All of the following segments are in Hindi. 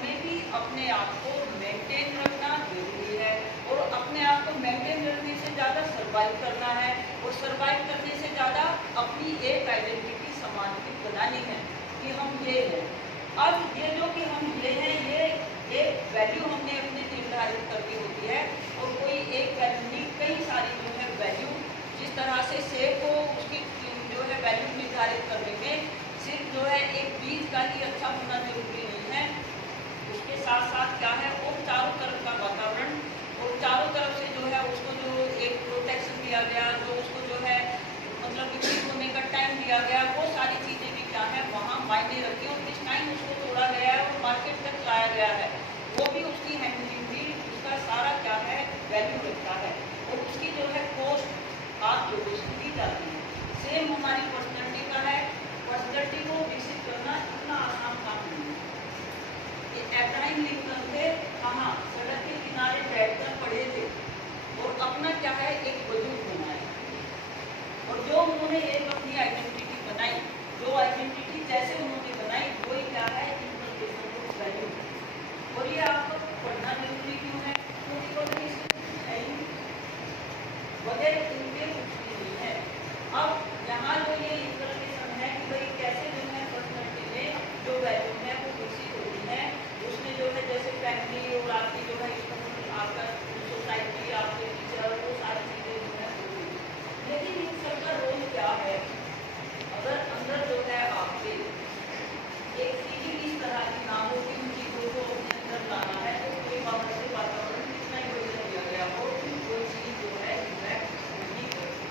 हमें भी अपने आप को मेंटेन रखना जरूरी है, और अपने आप को मेंटेन रखने से ज़्यादा सर्वाइव करना है, और सर्वाइव करने से ज़्यादा अपनी एक आइडेंटिटी समाज की बनानी है कि हम ये हैं। अब ये जो कि हम ये हैं, ये एक वैल्यू हमने अपनी निर्धारित करनी होती है, और कोई एक वैल्यू नहीं, कई सारी जो है वैल्यू, जिस तरह से सेब को उसकी जो है वैल्यू निर्धारित करने में सिर्फ जो है एक बीज का ही अच्छा होना जरूरी नहीं है, उसके साथ साथ क्या है, वो चारों तरफ का वातावरण, और चारों तरफ से जो है उसको जो एक प्रोटेक्शन दिया गया, जो उसको जो है मतलब विकसित होने का टाइम दिया गया, वो सारी चीज़ें भी क्या है वहाँ मायने रखी है, और किस टाइम उसको तोड़ा गया है और मार्केट तक लाया गया है, वो भी उसकी हैंडलिंग भी, उसका सारा क्या है वैल्यू रखता है, और उसकी जो है कॉस्ट आप लोगों से दी जाती है। सेम हमारी पर्सनैलिटी का है, पर्सनैलिटी को विकसित करना इतना आसान काम नहीं है। अब्राहम लिंकन थे, कहाँ सड़क के किनारे बैठकर पड़े थे, और अपना क्या है एक वजूद बनाया, और जो उन्होंने एक अपनी आइडेंटिटी बनाई, जो आइडेंटिटी जैसे उन्होंने बनाई वही क्या है इंटरप्रिटेशन ऑफ वैल्यू। और ये आपको पढ़ना जरूरी क्यों है, क्योंकि वगैरह इनके कुछ भी नहीं है। अब यहाँ जो ये इंटरप्रिटेशन है कि भाई कैसे जो है पर्सनैलिटी में जो वैल्यू है वो विकसित होती है, उसमें जो है जैसे फैमिली और आपकी जो है आपका सोसाइटी, आपके टीचर, वो सारी चीज़ें जो है होती है। लेकिन इन सबका रोल क्या है, अगर अंदर जो है आपके एक फीलिंग इस तरह की ना हो कि उन चीज़ों को अपने अंदर लाना है, तो कोई बाहर से वातावरण कितना ही बढ़िया दिया गया हो, कोई चीज़ जो है इम्पैक्ट नहीं करती।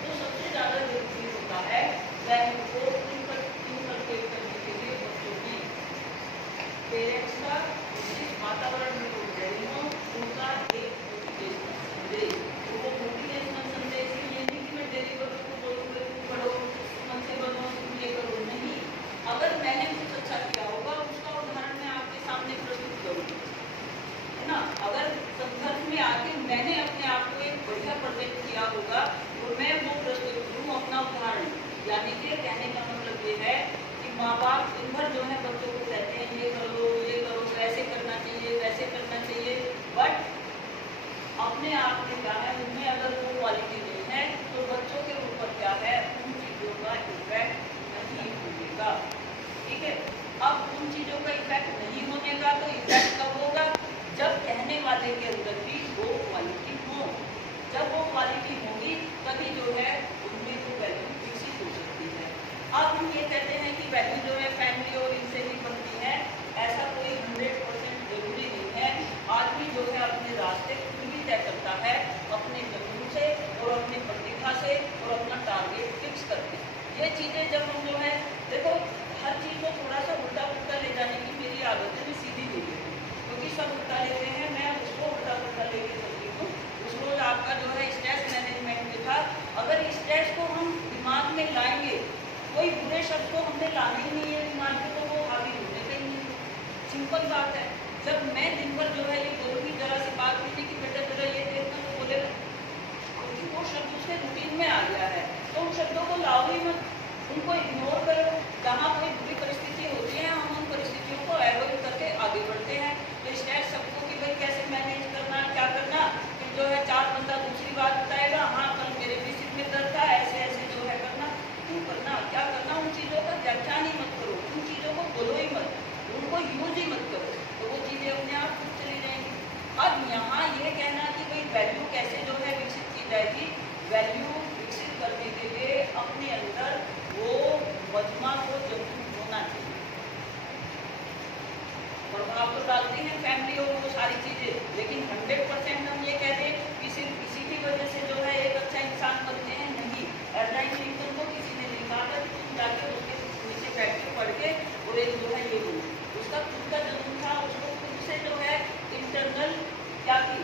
तो सबसे ज़्यादा जरूरी होता है वैल्यू को इनकलकेट करने के लिए बच्चों की पेरेंट्स का, उसी वातावरण में वो रही हो, उनका एक मोटिवेशनल संदेश। तो वो मोटिवेशनल संदेश ये नहीं कि मैं डेली बच्चों को बोलूँगा तुम पढ़ो, तुम अच्छे बनो, तुम ये करो, नहीं। अगर मैंने कुछ अच्छा किया होगा उसका उदाहरण मैं आपके सामने प्रस्तुत करूँगी, है ना। अगर संघर्ष में आके मैंने अपने आप को एक बढ़िया प्रोजेक्ट किया होगा तो मैं वो प्रस्तुत करूँ अपना उदाहरण। यानी कि कहने का मतलब ये है कि माँ बाप दिन भर जो है बच्चों को कहते हैं ये करो, वैसे करना चाहिए, वैसे करना चाहिए, बट अपने आप में क्या है, उनमें अगर वो क्वालिटी नहीं है तो बच्चों के ऊपर क्या है उन चीज़ों का इफेक्ट नहीं होगा। ठीक है, अब उन चीज़ों का इफेक्ट नहीं होने का तो इफेक्ट कब होगा, जब कहने वाले के अंदर भी वो क्वालिटी हो। जब वो क्वालिटी होगी तभी जो है उनमें वो वैल्यू विकसित हो सकती है। अब हम ये कहते हैं कि वैल्यू जो है फैमिली और इनसे ही बनती है, ऐसा कोई 100% जरूरी नहीं है। आदमी जो है अपने रास्ते खुद ही तय करता है, अपने जमीन से और अपनी प्रतिभा से और अपना टारगेट फिक्स करके। ये चीज़ें जब हम जो है देखो, हर चीज़ को थोड़ा सा उल्टा पुल्टा ले जाने की मेरी आदत है, मैं सीधी नहीं लेती, क्योंकि सब उल्टा लेते हैं, मैं उसको उल्टा पुल्टा लेके चलती हूँ। उस रोज आपका जो है स्ट्रेस मैनेजमेंट में था, अगर स्ट्रेस को हम दिमाग में लाएंगे, कोई बुरे शब्द को हमने लाने ही नहीं है दिमाग में, तो वो हावी होने का ही नहीं। सिंपल बात है, जब मैं दिन भर जो है ये बोलूँगी जरा सी बात की कि बेटा जरा ये देखना, तो बोलेगा, क्योंकि वो शब्द उसके रूटीन में आ गया है, तो उन शब्दों को लाओ ही मत, उनको इग्नोर करो। जहाँ कोई बुरी परिस्थिति होती है हम उन परिस्थितियों को अवॉइड करके आगे बढ़ते हैं। तो स्ट्रेस सबको कि भाई कैसे मैनेज करना, क्या करना, फिर जो है 4 बंदा दूसरी बात बताएगा, हाँ कल मेरे भी सिर में दर्द था, ऐसे ऐसे जो है करना, क्यों करना, क्या करना, उन चीज़ों का व्याख्यान ही मत करो, उन चीज़ों को बोलो ही मत, उनको यूज ही मत करो, तो वो चीज़ें अपने आप खुद चली जाएंगी। अब यहाँ ये कहना कि भाई वैल्यू कैसे जो है विकसित की जाएगी, वैल्यू विकसित करने के लिए अपने अंदर वो मजमा को जरूर होना चाहिए। प्रभाव तो डालते हैं फैमिली और वो सारी चीज़ें, लेकिन 100% हम ये कह दें कि सिर्फ इसी की वजह से जो है एक अच्छा इंसान बनते हैं, नहीं। अब्राहम लिंकन को किसी ने लिखा था कि तुम जाके उसके नीचे बैठ के पढ़ के और एक जो है ये बोलो, उसका खुद का जन्म था, उसको खुद से जो है इंटरनल क्या थी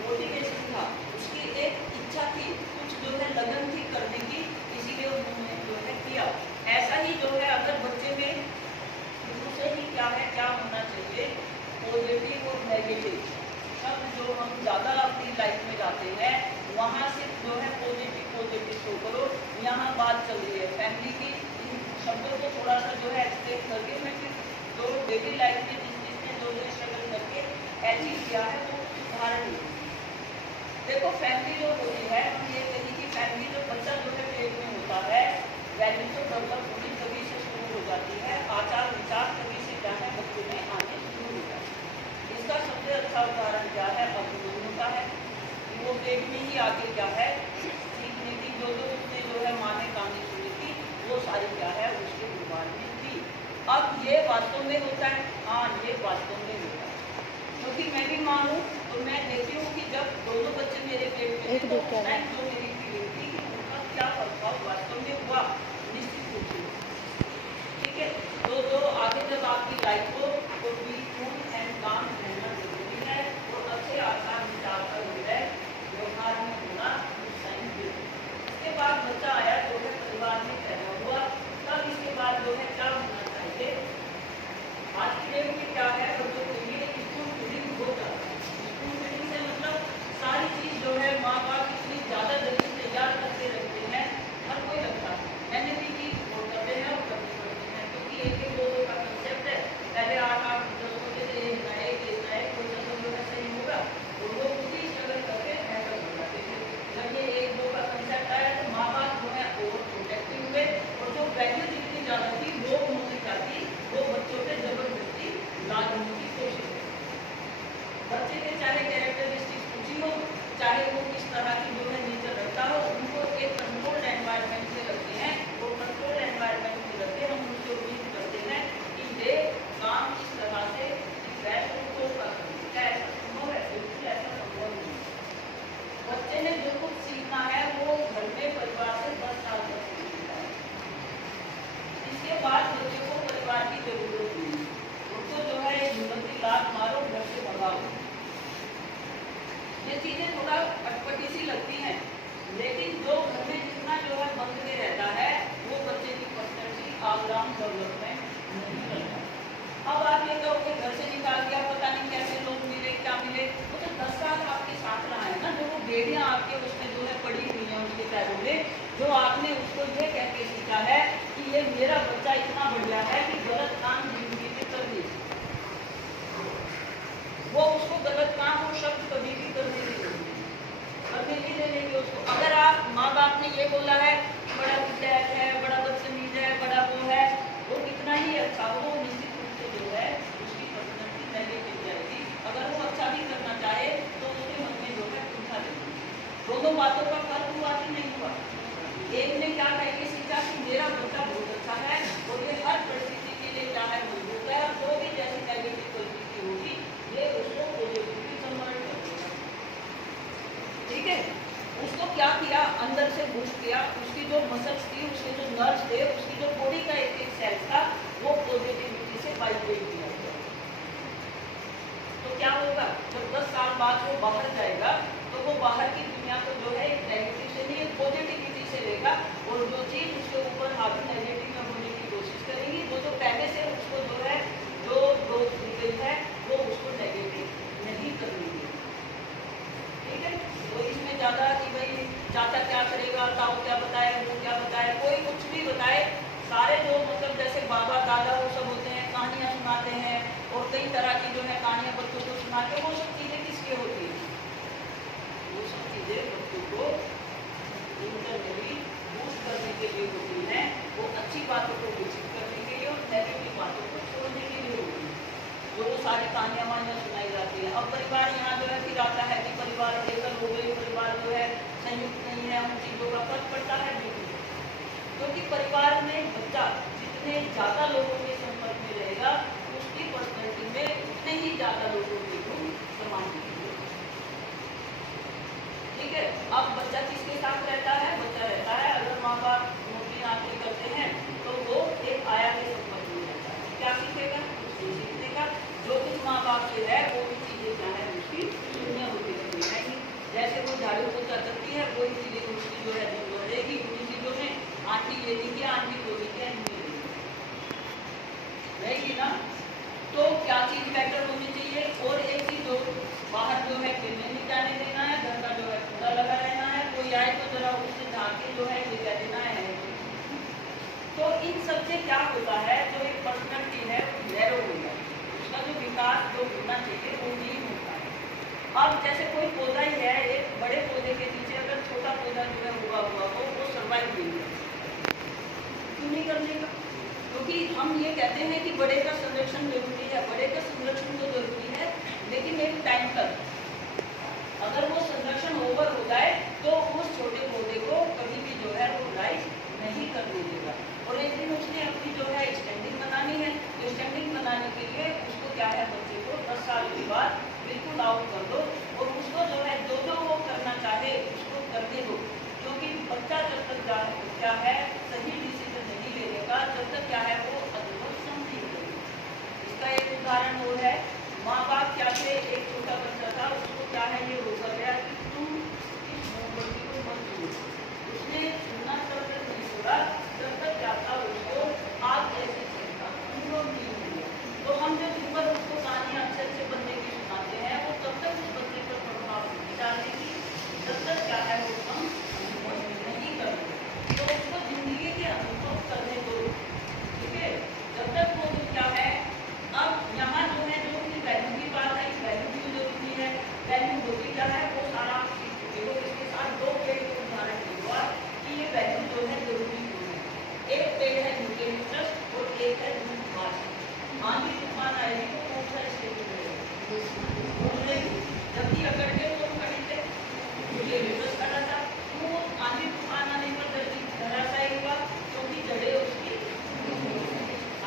मोटिवेशन था, उसकी एक इच्छा थी, कुछ जो है लगन थी करने की, इसीलिए उन्होंने जो है किया। ऐसा ही जो है अगर बच्चे में शुरू से ही क्या है, क्या होना चाहिए, पॉजिटिव और नेगेटिव शब्द जो हम ज़्यादा अपनी लाइफ में जाते हैं, वहाँ सिर्फ जो है पॉजिटिव शो करो। यहाँ बात चल रही है फैमिली की, इन शब्दों को थोड़ा सा जो है एक्सप्लेन करके मैं फिर जो डेली लाइफ में जिस चीज़ के अचीव किया है वो उदाहरण है। देखो फैमिली जो होती है, हम ये कही कि फैमिली जो बच्चा जो है पेट में होता है, वैल्यू तो डेवलप होनी तभी से शुरू हो जाती है, आचार विचार तभी से क्या है बच्चों में आने शुरू हो जाता है। इसका सबसे अच्छा उदाहरण क्या है, अभिमन्यु का है। वो पेट में ही आके क्या है सीखने की जो उसने जो है माँ ने कहानी सुनी थी वो सारी क्या है उसके परिवार में थी। अब ये वास्तव में होता है, हाँ ये वास्तव में होता है, क्योंकि मैं भी माँ हूँ तो मैं देखती हूँ कि जब दोनों बच्चे मेरे पेट में थे तो उस टाइम जो मेरी फीलिंग थी कि उनका क्या प्रभाव वास्तव में हुआ निश्चित रूप से। ठीक है, तो आगे जब आपकी लाइफ हो तो बी कूल एंड काम रहना जरूरी है और अच्छे आचार विचार का हृदय व्यवहार में होना चाहिए। इसके बाद बच्चा आया जो है परिवार में पैदा हुआ, तब इसके बाद जो है क्या होना चाहिए। आज की डेट में क्या है बच्चों के लिए स्कूल फीडिंग हो जाता है। स्कूल फीडिंग से मतलब सारी चीज जो है माँ बाप इतनी ज्यादा जल्दी तैयार करके रखते हैं, हर कोई रखता है, मैंने भी चीज वो करते हैं और करते पड़ते हैं, क्योंकि एक एक दो दो का कंसेप्ट है। पहले 8-8 10 बजे से कोई चलो जो है सही होगा तो वो खुद ही स्ट्रगल करके हैंडल हो जाते थे। जब ये 1-2 का कंसेप्ट आया तो माँ बाप जो है ओवर प्रोटेक्टिव हुए और जो वैल्यू जितनी ज्यादा थी वो उन्होंने क्या की वो बच्चों पे जबरदस्ती लादने की कोशिश की। बच्चे के चाहे कैरेक्टरिस्टिक्स पूछी हो, चाहे वो किस तरह की जो है नेचर रखता हो, उनको एक कंट्रोल्ड एनवायरनमेंट में रखते हैं। वो कंट्रोल्ड एनवायरनमेंट में रखते हैं, हम उनसे उम्मीद करते हैं कि ये काम इस तरह से को कर सकते। क्या ऐसा संभव है? बिल्कुल ऐसा संभव नहीं। बच्चे ने जो कुछ सीखना है वो घर में परिवार से 10 साल तक सीखता है। इसके बाद बच्चे को परिवार की जरूरत नहीं, उनको जो है हिम्मत की लात मारो, घर से भगाओ। ये चीजें थोड़ा अटपटी सी लगती हैं, लेकिन जो घर में जितना जो है बंद के रहता है वो बच्चे की पर्सनैलिटी ऑलराउंड डेवलपमेंट नहीं करता। अब आप ये कहोगे घर से निकाल दिया, पता नहीं कैसे लोग मिले क्या मिले, वो तो 10 साल आपके साथ रहा है ना, जो वो बेड़ियां आपके उसमें जो है पड़ी हुई है उसके पैरों में, जो आपने उसको ये कह के सीखा है कि ये मेरा बच्चा इतना बढ़िया है कि गलत काम जिंदगी में कर नहीं, वो उसको गलत काम और शब्द कभी भी करने नहीं देंगे उसको। अगर आप माँ बाप ने ये बोला है बड़ा विद्यालय है, बड़ा बदतमीज है, बड़ा वो है, वो कितना ही अच्छा हो, निश्चित रूप से जो है उसकी पर्सनैलिटी नेगेटिव जाएगी। अगर वो अच्छा भी करना चाहे तो उसके मन में जो है कुंठा देगी। दोनों बातों का फर्क हुआ कि नहीं हुआ? एक ने क्या कह के सीखा कि मेरा बच्चा बहुत अच्छा है और ये हर परिस्थिति के लिए क्या है मजबूत है, और जो भी जैसी नेगेटिव परिस्थिति होगी ये उसको पॉजिटिवली कन्वर्ट कर देगा। ठीक है, उसको क्या किया, अंदर से बूस्ट किया, उसकी जो मसल्स थी, उसके जो नर्व्स थे, उसकी जो बॉडी का एक एक सेल था वो पॉजिटिविटी से वाइब्रेट किया गया। तो क्या होगा जब 10 साल बाद वो बाहर जाएगा तो वो बाहर की दुनिया को जो है एक नेगेटिव से नहीं एक पॉजिटिविटी से लेगा, और जो चीज उसके ऊपर हावी नेगेटिव में होने की कोशिश करेगी वो जो पहले से उसको जो है जो ग्रोथ दी गई है वो उसको नेगेटिव नहीं करनी है। ठीक है, तो इसमें ज्यादा कि भाई चाचा क्या करेगा, ताऊ क्या बताए, वो क्या बताए, कोई कुछ भी बताए, सारे जो मतलब जैसे बाबा दादा वो सब होते हैं कहानियां सुनाते हैं और कई तरह की जो है कहानियां बच्चों को सुनाते हैं, वो सब चीजें किसकी होती है? वो सब चीजें बच्चों को इंटरनली बूस्ट करने के लिए होती है, वो अच्छी बातों को विकसित करने के लिए और नेगेटिव बातों को छोड़ने के लिए होती है। वो सारी कहानियां वानियां सुनाई जाती है। अब परिवार यहाँ जो है फिर आता है कि परिवार एकल हो गई, परिवार जो है संयुक्त नहीं है, उन चीजों का फर्क पड़ता है बिल्कुल, क्योंकि परिवार में बच्चा जितने ज्यादा लोगों के संपर्क में रहेगा उसकी पर्सनैलिटी में उतने ही ज्यादा लोगों के गुण समान होंगे। ठीक है, अब बच्चा किसके साथ रहता है? बच्चा रहता है अगर माँ बाप नौकरी आगे करते हैं तो वो एक आया के संपर्क में रहता है। क्या सीखेगा? कुछ सीखने, जो कुछ माँ बाप से है वो भी चीजें क्या है उसकी शून्य होती रहेगी। जैसे वो झाड़ू पोछा करती है वही चीजें उसकी जो है दिन रहेगी, उन्हीं चीजों में आंटी ये दी क्या, आंटी वो दी क्या, रहेगी ना। तो क्या चीज बेटर होनी चाहिए? और एक चीज जो बाहर जो है खेलने नहीं जाने देना है, घर का जो है कूड़ा लगा रहना है, कोई आए तो जरा उससे झाके जो है ये कह देना है। तो इन सबसे क्या होता है, जो एक पर्सनैलिटी है वो नैरो हो जाती है, उसका जो विकास जो होना चाहिए वो नहीं होता। जैसे कोई पौधा ही है, एक बड़े पौधे के नीचे अगर छोटा पौधा जो है उगा हुआ हो, वो सर्वाइव नहीं कर, क्यों नहीं कर लेगा? क्योंकि हम ये कहते हैं कि बड़े का संरक्षण जरूरी है, बड़े का संरक्षण तो जरूरी है, लेकिन एक टाइम तक अगर वो संरक्षण ओवर हो जाए तो उस छोटे पौधे को कभी भी जो है वो लाइफ नहीं करने देगा। और एक दिन उसने अपनी जो है स्टैंडिंग बनानी है, तो स्टैंडिंग बनाने के लिए उसको क्या है, बच्चे को 10 साल के बाद बिल्कुल आउट कर दो और उसको जो है जो जो वो करना चाहे उसको करने दो, क्योंकि बच्चा जब तक क्या है सही डिसीजन नहीं ले लेगा, जब तक क्या है वो अधोसम नहीं करेगा। इसका एक उदाहरण वो है, माँ बाप क्या थे, एक छोटा बच्चा था, उसको क्या है ये रोका गया कि तुम इस मोमबत्ती को मत छूओ। उसने सुनना तब तक नहीं छोड़ा जब तक क्या था उसको आग जैसी चीज का अनुभव नहीं हुआ। तो हम जो दिन भर उसको कहानियाँ अच्छे अच्छे बनने की सुनाते हैं, वो तब तक उस बच्चे पर प्रभाव नहीं डालेगी जब तक क्या है वो हम अनुभव नहीं करते। तो उसको जिंदगी के अनुभव करने दो, ठीक है, जब तक वो क्या है। अब यहाँ जो है जो कि वैल्यू की बात है, वैल्यू की जरूरी है, वैल्यू होती क्या है वो सारा आप सीख चुके हो। इसके साथ दो पेड़ के उदाहरण दिया कि ये वैल्यू जो है जरूरी क्यों है। एक पेड़ है यूकेलिप्टस और एक है घास। आंधी तूफान आएगी तो कौन सा स्टेज में, जबकि अकड़ के तो खड़े थे, यूकेलिप्टस खड़ा था, तो आंधी तूफान आने पर धराशायी हुआ क्योंकि जड़ें उसकी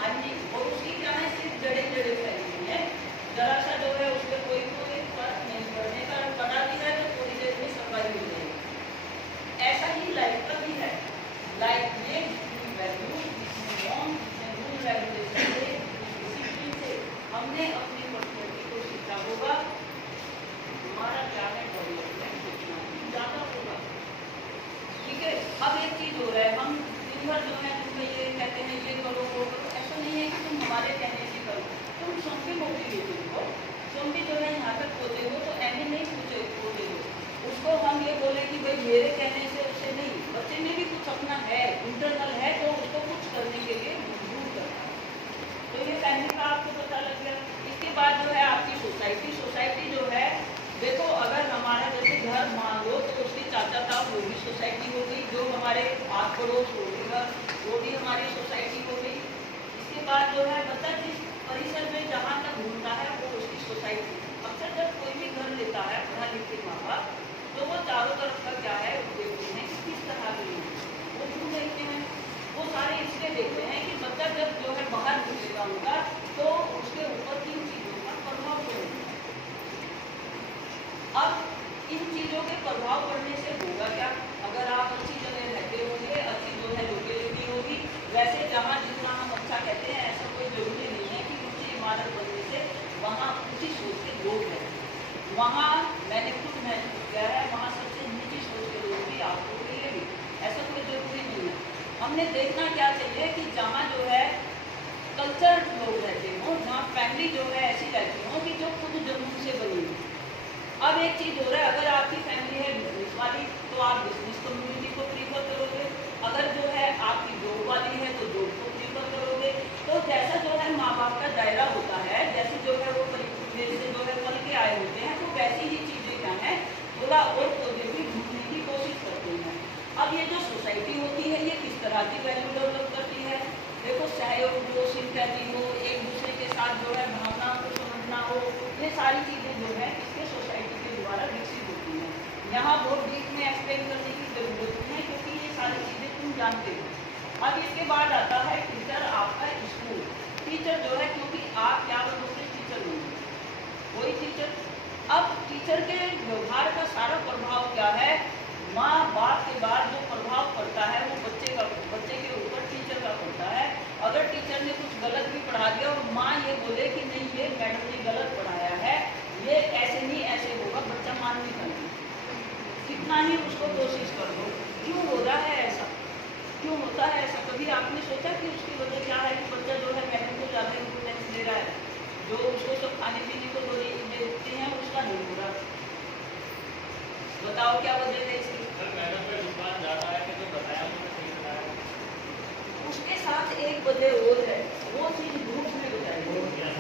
आंधी और उसकी क्या है सिर्फ जड़ें फैली हुई है, जरा सा जो है उसमें कोई फर्क नहीं पड़ने का, बना भी है तो थोड़ी देर में सर्वाइव हो जाएगी। ऐसा ही लाइफ का भी है, लाइफ में जितनी वैल्यू, जितने नॉर्म, जितने रूल रेगुलेशन से, डिसिप्लिन से हमने अपनी पर्सनैलिटी को सीखा होगा, हमारा क्या है डेवलपमेंट उतना ही ज़्यादा होगा, ठीक है। अब एक चीज़ हो रहा है, हम दिन भर जो है तुम ये कहते हैं ये करो वो करो, ऐसा नहीं है कि तुम हमारे कहने से करो, तुम सुन के मोटिवेटेड हो, तुम भी जो है यहाँ तक होते हो तो ऐसे नहीं पूछे होते हो, उसको हम ये बोले कि भाई मेरे कहने से उससे नहीं, बच्चे में भी कुछ अपना है, इंटरनल है, तो उसको कुछ करने के लिए मजबूर करना है। तो ये फैमिली का आपको पता लग गया। इसके बाद जो है आपकी सोसाइटी जो है, देखो अगर हमारा जैसे घर मान लो तो उसके चाचा था वो भी सोसाइटी हो गई, जो हमारे आस पड़ोस होगा वो भी हमारी सोसाइटी हो गई। इसके बाद जो है बच्चा जिस परिसर में जहाँ तक घूमता है वो उसकी सोसाइटी। अक्सर जब कोई भी घर लेता है पढ़ा लिखे माँ बाप, तो वो चारों तरफ का क्या है देखते हैं कि किस तरह के लोग, वो क्यों देखते हैं, वो सारे इसलिए देखते हैं कि बच्चा जब जो है बाहर निकलेगा होगा तो उसके ऊपर किन चीज़ों का प्रभाव पड़ेगा। अब इन चीज़ों के प्रभाव पड़ने से होगा क्या, अगर आप अच्छी जगह रहते होंगे, अच्छी जो है लोकेलिटी होगी, वैसे जहाँ जितना हम अच्छा कहते हैं ऐसा कोई जरूरी नहीं है कि ऊँची इमारत बनने से वहाँ ऊँची सोच के लोग रहते हैं। वहाँ मैंने खुद महसूस किया है, वहाँ सबसे नीची सोच के लोग भी आपको मिलेंगे, ऐसा कोई जरूरी नहीं है। हमने देखना क्या चाहिए कि जहाँ जो है कल्चर लोग रहते हों, जहाँ फैमिली जो है ऐसी रहती हो कि जो खुद जमीन से बनी हो। अब एक चीज़ हो रहा है, अगर आपकी फैमिली है बिजनेस वाली तो आप बिजनेस कम्युनिटी को प्रीफर करोगे, अगर जो है आपकी जॉब वाली है तो जॉब को प्रीफर करोगे। तो जैसा जो है माँ बाप का दायरा होता है, जैसे जो है वो मेरे से जो है पल के आए होते हैं, तो वैसी ही चीज़ें क्या हैं थोड़ा और पॉजिटिव ढूंढने की कोशिश करते हैं। अब ये जो सोसाइटी होती है ये किस तरह की वैल्यू डेवलप करती है, देखो सहयोग हो, सिंपैथी हो, एक दूसरे के साथ जो है भावना को समझना हो, ये सारी चीज़ें जो है इसके सोसाइटी के द्वारा विकसित होती हैं। यहाँ बहुत डीप में एक्सप्लेन करने की जरूरत नहीं है क्योंकि ये सारी चीज़ें तुम जानते हो। अब इसके बाद आता है टीचर, आपका स्कूल। टीचर जो है क्योंकि आप क्या बनोगे, टीचर होंगे, वही टीचर। अब टीचर के व्यवहार का सारा प्रभाव क्या है, माँ बाप के बाद जो प्रभाव पड़ता है वो बच्चे के ऊपर टीचर का पड़ता है। अगर टीचर ने कुछ गलत भी पढ़ा दिया और माँ ये बोले कि नहीं ये मैडम ने गलत पढ़ाया है, ये ऐसे नहीं ऐसे होगा, बच्चा मान नहीं पाएगा, कितना ही उसको कोशिश कर दो। क्यों हो रहा है ऐसा, क्यों होता है ऐसा, कभी आपने सोचा कि उसकी वजह क्या है कि बच्चा जो है मैडम को ज़्यादा इम्पोर्टेंस दे रहा है, जो उसको सब खाने पीने को देते हैं उसका नहीं हो रहा, बताओ क्या वजह है इसकी। मैडम पे विश्वास ज़्यादा है कि जो बताया उन्होंने सही बताया। उसके साथ एक वजह और है, वो चीज़ ग्रुप में बताई गई है,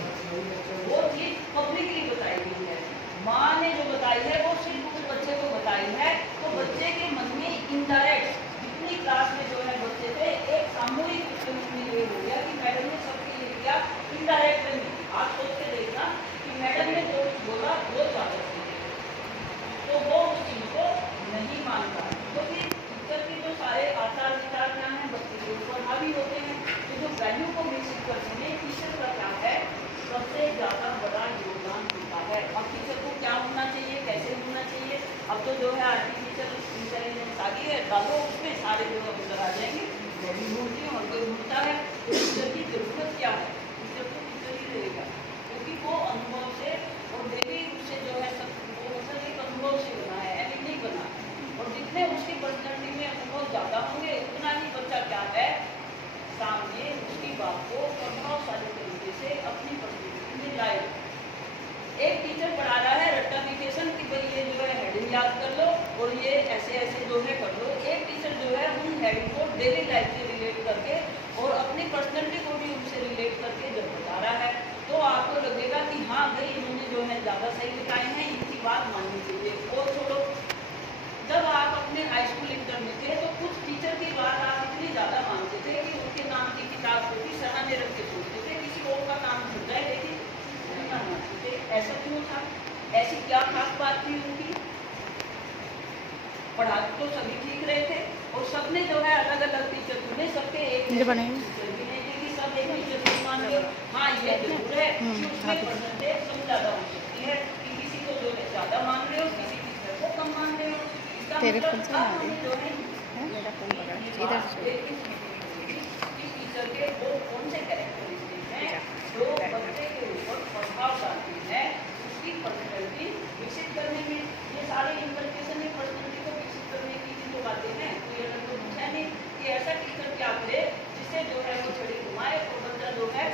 वो चीज़ पब्लिकली बताई गई है। माँ ने जो बताई है इनडायरेक्ट में नहीं। आप सोच के देखना कि मैडम ने जो कुछ बोला वो ज़्यादा सही है, तो वो उस चीज़ को नहीं मानता, क्योंकि टीचर के जो सारे आचार विचार क्या हैं बच्चे के ऊपर हावी होते हैं। तो जो वैल्यू को विकसित करने में टीचर का क्या है, सबसे ज़्यादा बड़ा योगदान होता है। अब टीचर को क्या होना चाहिए, कैसे होना चाहिए, अब तो जो है आर्टिफिशियल इंटेलिजेंस आ गई है, डालो उसमें सारे जो अंदर आ जाएंगे। मैं भी ढूंढती हूँ और कोई ढूंढता है, तो टीचर की जरूरत क्या है, टीचर को टीचर ही रहेगा, क्योंकि वो अनुभव से और डेली उससे जो है सब वो मतलब एक अनुभव से बना है, ऐसे नहीं बना। और जितने उसकी पर्सनैलिटी में अनुभव ज़्यादा होंगे उतना ही बच्चा क्या है, सामने उसकी बात को प्रभावशाली तरीके से अपनी पर्सनैलिटी में लाएगा। एक टीचर पढ़ा रहा है रट्टाफिकेशन कि भाई ये जो है हेडिंग याद कर लो और ये ऐसे ऐसे जो है कर लो। एक टीचर जो है उन हेडिंग को डेली लाइफ से रिलेट करके और अपनी पर्सनैलिटी को भी उनसे रिलेट करके जब बता रहा है, तो आपको लगेगा कि हाँ भाई इन्होंने जो है ज़्यादा सही बताए हैं, इनकी बात माननी चाहिए। और छोड़ो, जब आप अपने हाई स्कूल इंटर में थे तो कुछ टीचर की बात आप इतनी ज़्यादा मानते थे कि उनके नाम की किताब को भी सराहने रख के सोचते थे, किसी और का नाम छूट जाए लेकिन नहीं मानते थे। ऐसा क्यों था, ऐसी क्या खास बात थी उनकी? पढ़ा तो सभी ठीक रहे थे और सबने जो है अलग अलग टीचर चुने, सबके एक टीचर भी नहीं थे कि सब एक टीचर को मान लो। हाँ ये जरूर है कि उसमें परसेंटेज कम ज़्यादा हो सकती है कि किसी को जो है ज़्यादा मान रहे हो, किसी टीचर को कम मान रहे हो। इसका मतलब आप हमें जो है इस टीचर के वो कौन से कैरेक्टरिस्टिक हैं जो बच्चे के ऊपर प्रभाव डालती है उसकी पर्सनैलिटी विकसित करने में। ये सारे इंटरप्रिटेशन में पर्सनैलिटी को विकसित करने की जो बातें हैं, तो ये अलग तो पूछा नहीं कि ऐसा टीचर क्या करे जिससे जो है वो छड़ी घुमाए और बच्चा जो है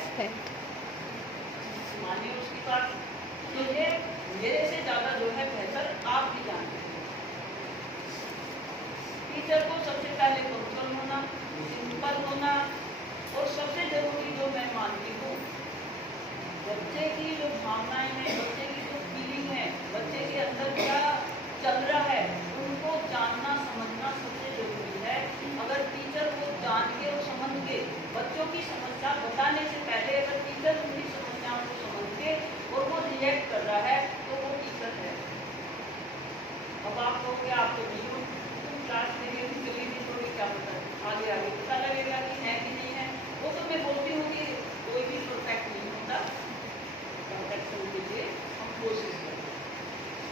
माने उसकी बात। तो ये मेरे से ज़्यादा जो है बेहतर आप भी जानते हैं। टीचर को सबसे पहले पंक्चुअल होना, सिंपल होना और सबसे जरूरी जो मैं मानती हूँ, बच्चे की जो भावनाएं हैं, बच्चे की जो फीलिंग है, बच्चे के अंदर क्या चल रहा है, उनको जानना समझना सबसे जरूरी है। अगर टीचर को जान के और समझ के बच्चों की समस्या बताने से पहले अगर टीचर उनकी समस्याओं को समझ के और वो रिएक्ट कर रहा है तो वो टीचर है। अब आप कहोगे आप तो नहीं हो, क्लास में भी चली थी थोड़ी, क्या पता आगे आगे पता लगेगा कि है कि नहीं है। वो तो मैं बोलती हूँ कि कोई भी परफेक्ट नहीं होता, परफेक्शन के लिए हम कोशिश करें।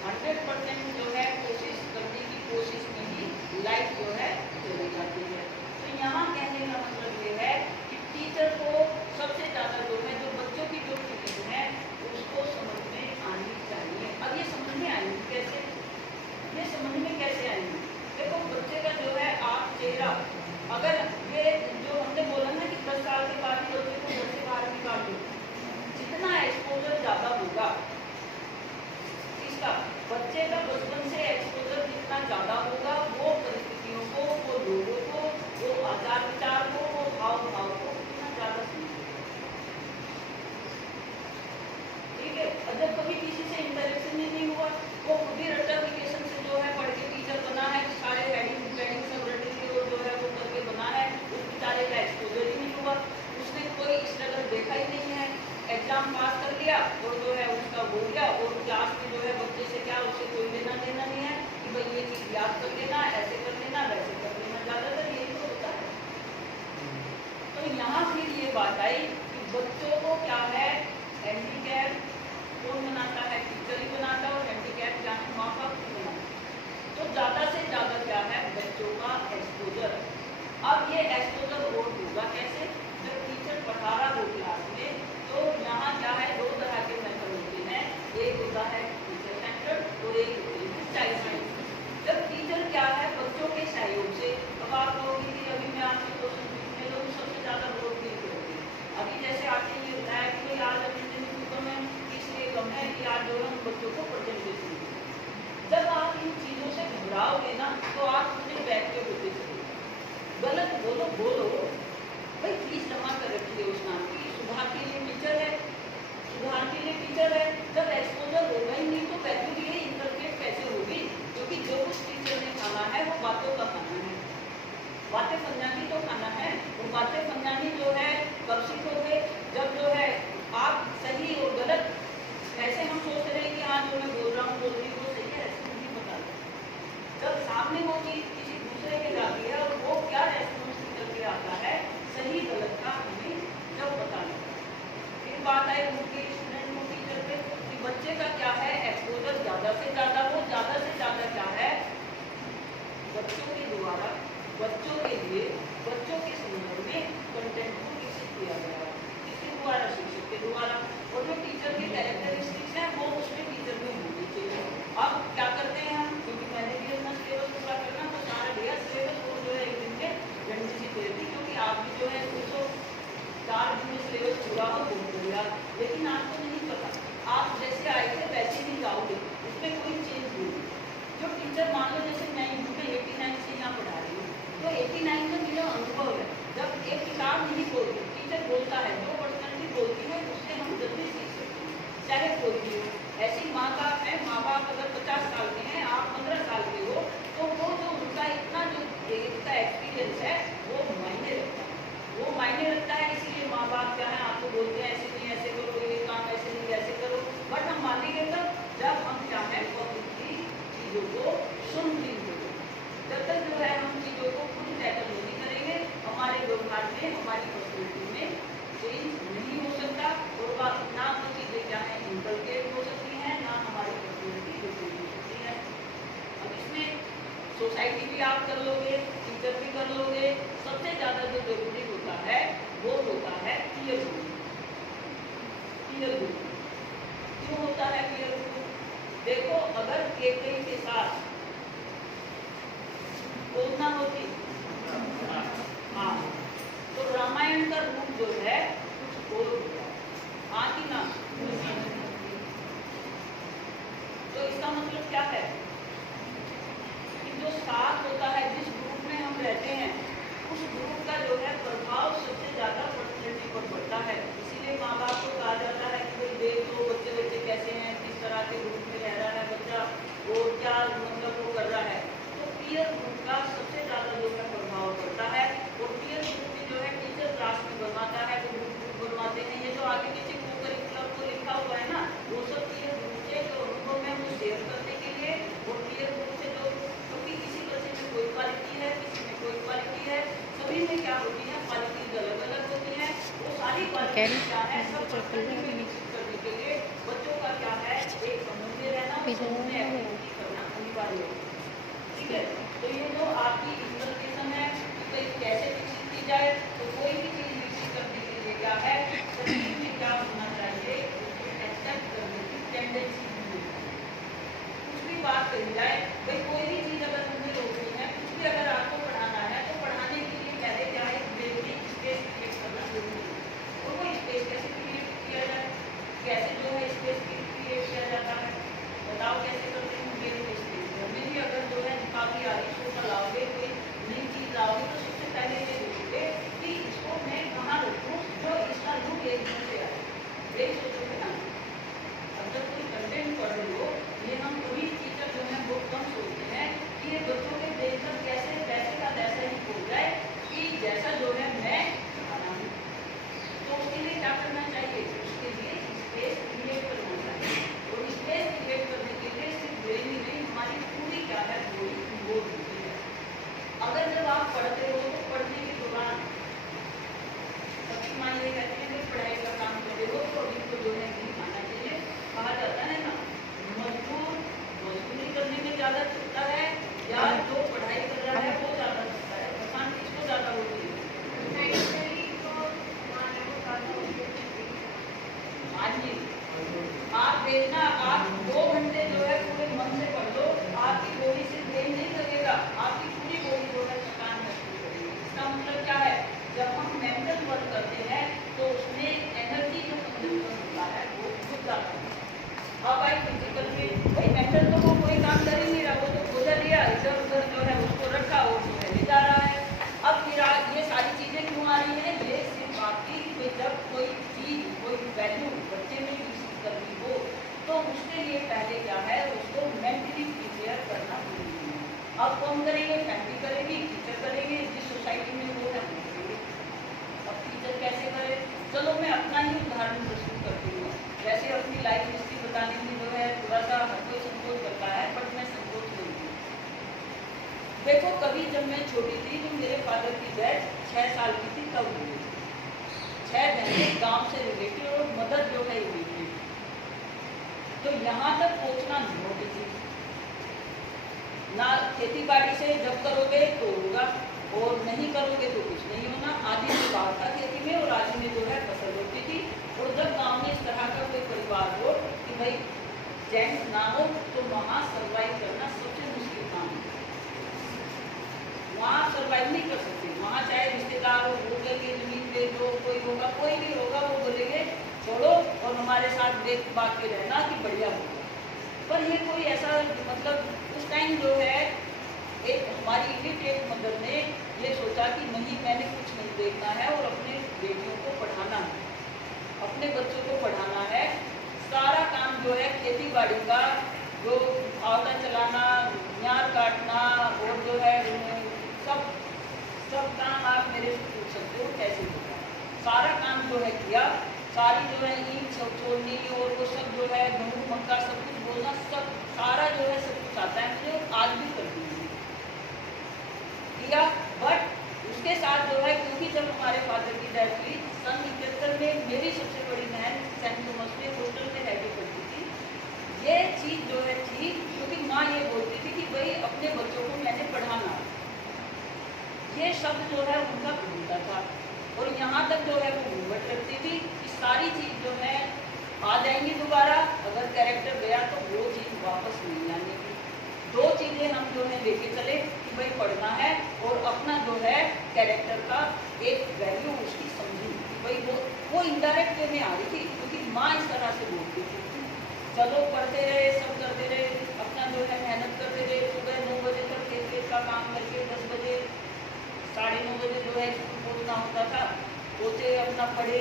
100% जो है कोशिश करने की कोशिश में ही लाइफ जो है चली जाती है। तो यहाँ कहने का मतलब ये है कि टीचर को सबसे ज़्यादा जो है जो बच्चों की जो फीलिंग है उसको समझ में आनी चाहिए। अब ये समझ में आएंगी कैसे, ये समझ में कैसे आएंगी? देखो बच्चे का जो है आप चेहरा, अगर ये जो हमने बोला ना कि 10 साल के बाद ही बच्चे को घर से बाहर निकाल दो, जितना एक्सपोजर ज़्यादा होगा इसका, बच्चे का बचपन से एक्सपोजर जितना ज़्यादा होगा वो परिस्थितियों को, वो लोगों को, वो आचार विचार को, वो भाव भाव को उतना ज़्यादा सीखेगा। ठीक है, अगर कभी किसी से इंटरेक्शन ही नहीं हुआ, वो खुद ही रट्टाफिकेशन से जो है पढ़ के टीचर बना है, सारे हेडिंग वेडिंग सब रट के और जो है वो करके बना है, उस बेचारे का एक्सपोजर ही नहीं हुआ, उसने कोई स्ट्रगल देखा ही नहीं है, एग्जाम पास कर लिया और जो है उसका हो गया और क्लास में जो है बच्चे से क्या उससे कोई लेना देना नहीं है कि भाई ये चीज़ याद कर लेना, ऐसे कर लेना, वैसे कर लेना, ज़्यादातर यही तो होता है। तो यहाँ फिर ये बात आई कि बच्चों को क्या है हैंडीकैप कौन बनाता है, टीचर ही बनाता है, और हैंडीकैप क्या है माँ बाप ही बनाता है। तो ज़्यादा से ज़्यादा क्या है बच्चों का एक्सपोजर। अब ये एक्सपोजर और होगा कैसे, जब टीचर पढ़ा रहा हो क्लास में, तो यहाँ क्या है दो तरह के मेथड होते हैं, एक होता है टीचर सेंटर्ड और एक होते हैं चाइल्ड सेंटर्ड। जब टीचर क्या है बच्चों के सहयोग से, अब आप कहोगे कि अभी मैं आपसे क्वेश्चन पूछने लगूँ सबसे ज़्यादा ग्रोथ नहीं करोगे। अभी जैसे आके ये बताया कि भाई आज अटेंडेंस कम है, इसलिए कम है कि आज जो है उन बच्चों को प्रेजेंटेशन। जब आप इन चीज़ों से घबराओगे ना तो आप अपने बैठ के होते चलोगे, गलत बोलो बोलो, भाई फीस जमा कर रखी है उस नाम की, सुधार के लिए टीचर है, सुधार के लिए टीचर है। जब एक्सपोजर होगा ही नहीं तो वैल्यू के लिए इंटरफेस कैसे होगी, क्योंकि जो कुछ टीचर ने खाना है वो बातों का खाना है, बातें फंजानी तो खाना है। वो बातें फंजानी जो है कब सीखोगे, जब जो है बच्चों के द्वारा बच्चों के लिए बच्चों के संदर्भ में कंटेंट को विकसित किया गया है। किसके द्वारा? शिक्षक के द्वारा। और जो टीचर के कैरेक्टरिस्टिक्स हैं वो उसमें टीचर में होनी चाहिए। अब क्या करते हैं हम, क्योंकि मैंने भी अपना सिलेबस पूरा करना तो सारा दिया सिलेबस वो जो है एक दिन में घंटे से दे दी, क्योंकि आप भी जो है 4 दिन में सिलेबस पूरा हो बहुत बढ़िया। लेकिन आपको नहीं पता, आप जैसे आए थे वैसे ही जाओगे, इसमें कोई चेंज नहीं। जो टीचर मान लो जैसे मैं 89 से यहाँ पढ़ा रही हूँ, तो 89 में मेरा अनुभव है। जब एक किताब नहीं बोलती, टीचर बोलता है, जो पर्सनैलिटी बोलती है उससे हम जल्दी सीख सकते हैं, चाहे कोई भी हो। ऐसी माँ बाप है, माँ बाप अगर 50 साल के हैं, आप 15 साल के हो, तो वो जो उनका इतना जो इसका एक्सपीरियंस है वो मायने रखता है, वो मायने रखता है। इसीलिए माँ बाप क्या है आपको बोलते हैं ऐसे नहीं ऐसे करो, ये काम ऐसे नहीं ऐसे करो, बट हम मानेंगे तब जब हम क्या है पब्लिकली चीज़ों को सुन लेंगे। जब तक जो है हम चीज़ों को खुद टैकल नहीं करेंगे, हमारे व्यवहार में, हमारी पर्सनैलिटी में चेंज नहीं हो सकता, और ना वो चीज़ें क्या है इनकलकेट हो सकती हैं, ना हमारी पर्सनैलिटी विकसित हो सकती है। अब इसमें सोसाइटी भी आप कर लोगे, टीचर भी कर लोगे, सबसे ज़्यादा जो जरूरी होता है वो होता है पीयर ग्रुप। पीयर ग्रुप क्यों होता है पीयर ग्रुप? देखो, अगर केकई के साथ बोलना होती, हाँ, तो रामायण का रूप जो है कुछ और होता है, हाँ कि ना? तो इसका मतलब क्या है कि जो साथ होता है, जिस ग्रुप में हम रहते हैं, उस ग्रुप का जो है प्रभाव सबसे ज्यादा पर्सनैलिटी पर पड़ता है। इसीलिए माँ बाप को कहा जाता है कि भाई देख लो बच्चे कैसे हैं, किस तरह के ग्रुप में रह रहा है बच्चा, और क्या मतलब वो कर रहा है। तो पीयर ग्रुप का सबसे ज्यादा जो है प्रभाव पड़ता है। और पीयर ग्रुप में जो है टीचर क्लास में बनवाता है, तो ग्रुप बनवाते हैं। ये जो आगे नीचे को करिकुलम को लिखा हुआ है ना, वो सब पीयर ग्रुप से जो अनुभव है वो शेयर करने के लिए, और पीयर ग्रुप से जो, क्योंकि किसी बच्चे में कोई क्वालिटी है, किसी में कोई क्वालिटी है, सभी में क्या होती है क्वालिटीज अलग अलग होती है। वो सारी क्वालिटी क्या है सब पर्सनैलिटी में विकसित करने के लिए बच्चों का क्या है एक समन्वय रहना, समूह में एक्टिविटी करना अनिवार्य है। ठीक है, तो ये जो आपकी इंटरप्रिटेशन है कि कैसे विकसित की जाए, तो कोई भी चीज विकसित करने के लिए क्या है शरीर में क्या होना चाहिए, एक्सेप्ट करने की टेंडेंसी होनी चाहिए। कुछ भी बात कही जाए, भाई कोई भी चीज अगर हमने रोकनी है, कुछ भी अगर आपको पढ़ाना है, तो पढ़ाने के लिए पहले क्या है बेसिक स्पेस क्रिएट करना जरूरी है। और वो स्पेस कैसे क्रिएट किया जाए, कैसे जो है स्पेस क्रिएट किया जाता है, बताओ कैसे करते हैं ये स्पेस। घर में भी अगर जो है काफी आगे सोचा लाओगे, कोई नई चीज लाओगे, तो सबसे पहले ये देखोगे कि इसको मैं कहाँ रखूँ जो इसका लुक एक दिन से आए, यही सोचोगे ना। अगर कोई कंटेंट पढ़ रहे हो, ये हम पूरी टीचर जो है वो कम सोचते हैं कि ये बच्चों के देखकर कैसे वैसे का वैसा ही हो जाए, कि जैसा जो है मैं बना हूँ। तो उसके लिए क्या करना चाहिए, उसके लिए स्पेस क्रिएट करना चाहिए। और स्पेस क्रिएट करने के लिए सिर्फ ब्रेन ही नहीं, हमारी पूरी क्या है बॉडी इन्वॉल्व होती है। अगर जब आप पढ़ते हो तो पढ़ने के दौरान सबकी माँ ये कहते हैं कि पढ़ाई का काम कर रहे हो तो अभी को जो है नहीं खाना चाहिए। कहा जाता है ना, मजदूर मजदूरी करने में ज़्यादा चुकता है या जो पढ़ाई कर रहा है वो ज़्यादा चुकता है, नुकसान किसको ज़्यादा होती है? हाँ जी, आप देखना, आप 2 घंटे जो है पूरे मन से पढ़ लो, आपकी बॉडी से ब्रेन नहीं लगेगा, आपकी पूरी बॉडी जो है थकान महसूस करेगी। इसका मतलब क्या है, जब हम मेंटल वर्क करते हैं तो उसमें एनर्जी जो कंजम्पशन होता है वो खुद जाता है। अब भाई फिजिकल में भाई मेंटल तो वो कोई काम कर ही नहीं रहा, वो तो खोजा लिया इधर उधर जो है उसको रखा और जो है ले जा रहा है। अब फिर ये सारी चीज़ें क्यों आ रही हैं, ये सिर्फ आपकी जब कोई चीज़ कोई वैल्यू बच्चे में विकसित करनी हो, तो उसके लिए पहले क्या है उसको मेंटली प्रिपेयर करना जरूरी है। अब कौन करेंगे, फैमिली करेगी, टीचर करेंगे, जिस सोसाइटी में वो है वो करेंगे। अब टीचर कैसे करे, चलो मैं अपना ही उदाहरण प्रस्तुत करती हूँ। वैसे अपनी लाइफ हिस्ट्री बताने में जो है थोड़ा सा हर कोई संकोच करता है, बट मैं संकोच नहीं हूँ। देखो, कभी जब मैं छोटी थी तो मेरे फादर की डेथ 6 साल की थी तब हुई। 6 बहनें गांव से रिलेटेड और मदर जो है रिलेटेड, तो यहाँ तक पहुँचना नोट थी। ना खेती बाड़ी से जब करोगे तो होगा और नहीं करोगे तो कुछ नहीं होना। आदि में बाढ़ था खेती में और आदि में जो है फसल होती थी। और जब गांव में इस तरह का कोई परिवार हो कि भाई जेंट्स ना हो तो वहाँ सर्वाइव करना सबसे मुश्किल काम है। वहाँ सर्वाइव नहीं कर सकते। वहाँ चाहे रिश्तेदार हो, बोलेंगे जमीन दे दो, कोई होगा, कोई भी होगा, वो बोलेंगे छोड़ो और हमारे साथ देख बात के रहना कि बढ़िया होगा। पर ये कोई ऐसा मतलब उस टाइम जो है एक हमारी इलिटरेट मदर ने ये सोचा कि नहीं, मैंने कुछ नहीं देखना है और अपने बेटियों को पढ़ाना है, अपने बच्चों को पढ़ाना है। सारा काम जो है खेती बाड़ी का, जो आवता चलाना, न्यार काटना और जो है सब काम आप मेरे से पूछ सकते हो कैसे होगा। सारा काम जो है किया, सारी जो है ईंट छोड़नी और वो सब जो है गेहूँ मक्का सब कुछ बोलना, सब सारा जो है सब कुछ आता है मुझे, आज भी करती हूँ किया। बट उसके साथ जो है, क्योंकि जब हमारे फादर की डेथ हुई सन 71 में, मेरी सबसे बड़ी बहन सेंट थॉमस में हॉस्टल में रहती पड़ती थी। ये चीज़ जो है थी, क्योंकि माँ ये बोलती थी कि भाई अपने बच्चों को मैंने पढ़ाना, ये शब्द जो है उनका भूलता था। और यहाँ तक जो है वो घूंघट रखती थी कि सारी चीज़ जो है आ जाएंगी दोबारा, अगर कैरेक्टर गया तो वो चीज़ वापस नहीं आने की। दो चीज़ें हम जो है लेके चले कि भाई पढ़ना है और अपना जो है कैरेक्टर का एक वैल्यू उसकी समझी कि भाई वो इनडायरेक्ट वे में आ रही थी, क्योंकि माँ इस तरह से बोलती थी। चलो पढ़ते रहे, सब करते रहे, अपना जो है मेहनत करते रहे, सुबह 9 बजे तक खेत का काम करके 10 बजे 9:30 बजे जो है स्कूल पहुँचना होता था। सोचे अपना पढ़े।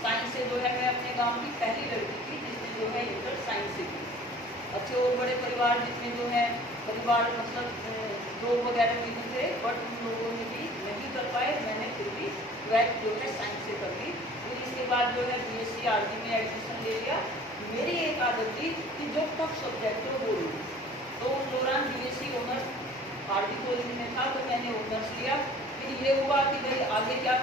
साइंस से जो है मैं अपने गांव की पहली लड़की थी जिसने जो है इंटर साइंस से की। अच्छे और बड़े परिवार जितने जो है परिवार मतलब जॉब वगैरह भी नहीं थे, बट उन लोगों ने भी नहीं कर पाए। मैंने फिर भी 12th जो है साइंस से कर ली। फिर इसके बाद जो है BSc आरडी में एडमिशन ले लिया। मेरी एक आदत थी कि जो टफ सब्जेक्ट हो वो लूँ, तो उस दौरान BSc ऑनर्स आरडी कॉलेज में था तो मैंने ऑनर्स लिया। फिर ये हुआ कि भाई आगे क्या